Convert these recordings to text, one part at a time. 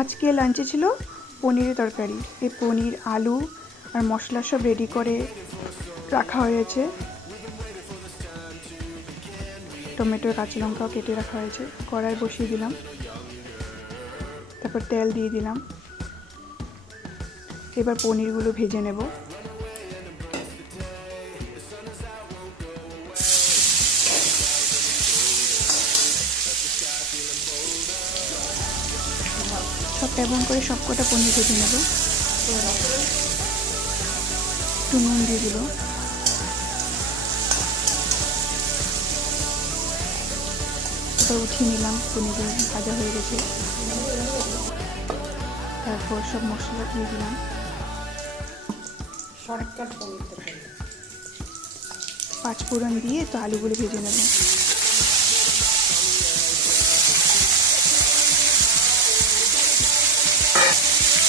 আজকে লাঞ্চে ছিল পনিরের তরকারি। এই পনির, আলু আর মশলা সব রেডি করে রাখা হয়েছে। টমেটো, কাঁচা লঙ্কাও কেটে রাখা হয়েছে। কড়াই বসিয়ে দিলাম, তারপর তেল দিয়ে দিলাম। এবার পনিরগুলো ভেজে নেব। সব ব্যবহার করে সবকটা পনির ভেজে নেব। একটু নুন দিয়ে দিল। এবার উঠিয়ে নিলাম, পনিরগুলো ভাজা হয়ে গেছে। তারপর সব মশলা দিয়ে দিলাম। পাঁচফোড়ন দিয়ে তো আলুগুলো ভেজে নেব।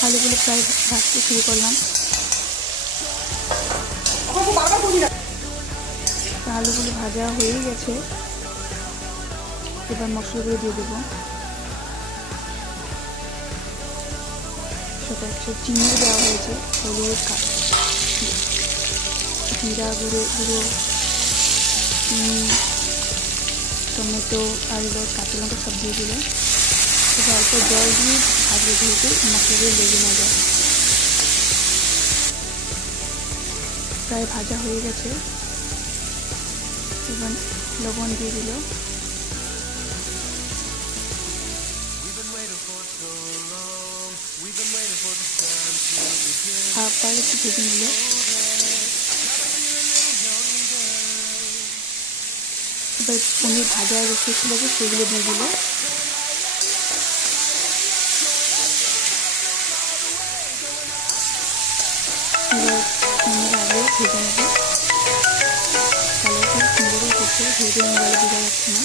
আলুগুলো প্রায় ভাজতে শুরু করলাম। আলুগুলো ভাজা হয়ে গেছে। এবার মশলাগুলো দিয়ে দেবো। সেটা একসাথে চিনি দেওয়া হয়েছে, হলুদ, জিরা গুঁড়ো, টমেটো আর এবার কাঁচা লঙ্কা সব দিয়ে দিল। এবার অল্প জল দিয়ে ভাজলে যেহেতু মশলাগুলো লেগে না যায়। প্রায় ভাজা হয়ে গেছে। এবার লবণ দিয়ে দিল। আবার একটু ভেজে নিল। এবার পনির ভাজা রেখেছিল যে সেগুলো দিয়ে দিল। এবার পনির আগে ভেজে নেব। কালারটা সুন্দরই হচ্ছে, ভেজে মোবাইলে বোঝা যাচ্ছে না।